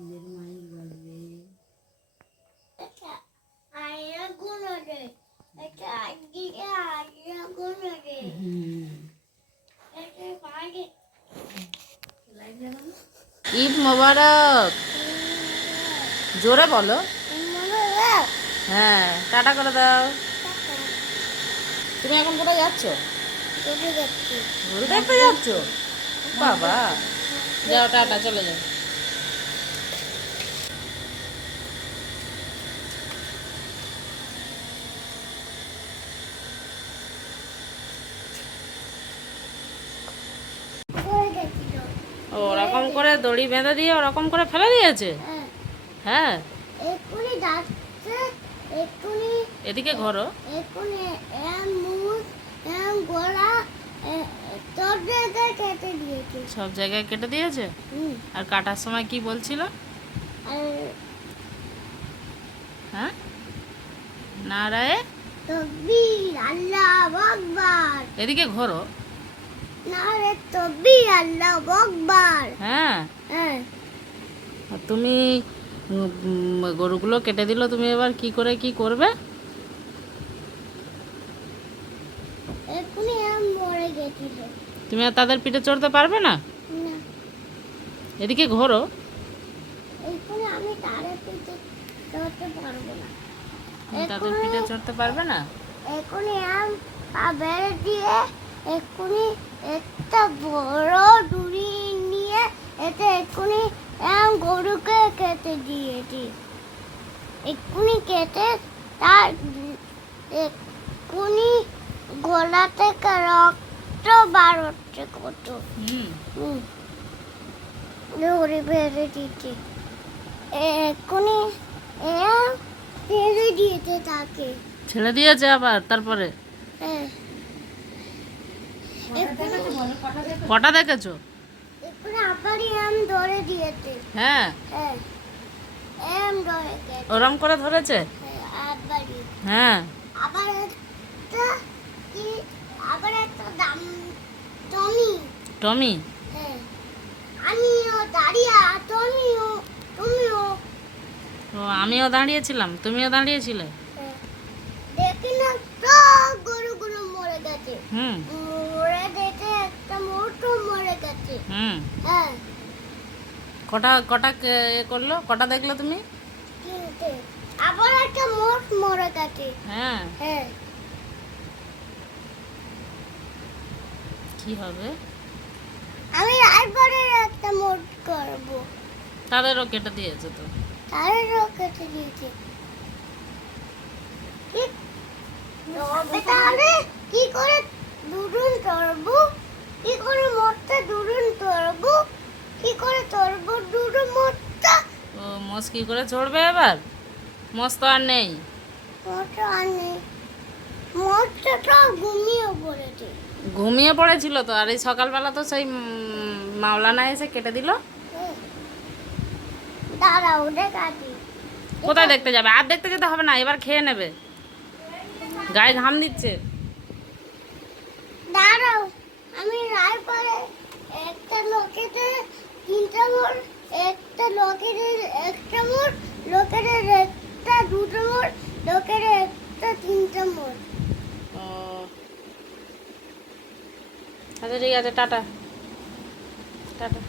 নিজের মাই বলবে ঈদ মোবারক। জোরে বলো। হ্যাঁ টাটা করে দাও। তুমি এখন কোথায় যাচ্ছি? ঘুরে দেখতে যাচ্ছ? বাবা। যাও টাটা চলে যাও চলে যাচ্ছিল ও ওরকম করে দড়ি বেঁধে দিয়ে ওরকম করে ফেলে দিয়েছে? হ্যাঁ। হ্যাঁ এদিকে ঘরো। সব জায়গায় কেটে দিয়েছে। আর কাটার সময় কি বলছিল? হ্যাঁ? না রায়ে তকবীর এদিকে ঘরো। না রে তকবীর আল্লাহ আকবার। হ্যাঁ। হ্যাঁ। তুমি গরুগুলো কেটে দিল তুমি এবার কি করে কি করবে? তুমি আর তাদের পিঠে চড়তে পারবে না? এদিকে ঘোরো। আমি তারে পিঠে চড়তে পারব না। তাদের পিঠে চড়তে পারবে না? এক্ষুনি আম পা বেড়ে দিয়ে এক্ষুনি একটা বড় দড়ি নিয়ে এতে এক্ষুনি গরুকে কেটে দিয়েছি। এক্ষুনি কেটে তার এক্ষুনি গলা থেকে রক্ত বার হচ্ছে কত। দড়ি বেঁধে দিচ্ছে এক্ষুনি বেঁধে দিয়েছে তাকে। ছেড়ে দিয়েছে আবার তারপরে? হ্যাঁ। কটা দেখেছ? হ্যাঁ। হ্যাঁ ধরে ওরম করে ধরেছে? হ্যাঁ, হ্যাঁ। আবার একটা কি আবার একটা দাম টমি। টমি? হ্যাঁ। আমিও দাঁড়িয়ে তুমিও তুমিও। ও আমিও দাঁড়িয়েছিলাম তুমিও দাঁড়িয়েছিলে। দেখি না সব গরুগুলো মরে গেছে। হুম মরে দেখে একটা মোটর মরে গেছে হুম। হ্যাঁ। কটা কটা করল? কটা দেখলে তুমি? আবার একটা মোট মরে গেছে। হ্যাঁ। হ্যাঁ। কি হবে? আমি রাইবারের একটা মোট করব। তাদেরও কেটে দিয়েছে তো। তারও কেটে দিয়েছে। কি? তবে তাহলে কি করে দুরুন তরব কি করে মোটটা দুরুন তরব কি করে দুরুন মোটটা ও মোষ কি করে চড়বে এবার? মোষ তো আর নেই। ঘুমিয়ে পড়েছিল তো আর এই সকালবেলা তো সেই মাওলানা এসে কেটে দিল। কোথায় দেখতে যাবে? আর দেখতে যেতে হবে না এবার খেয়ে নেবে। গায়ে ঘাম দিচ্ছে। দাঁড়াও আমি রায়পাড়ে একটা লোকেতে তিনটা মোড়, একটা লোকের, একটা মোড়, লোকের একটা দুটো মোড়, লোকের একটা তিনটা মোড়। আচ্ছা ঠিক আছে, টাটা। টাটা।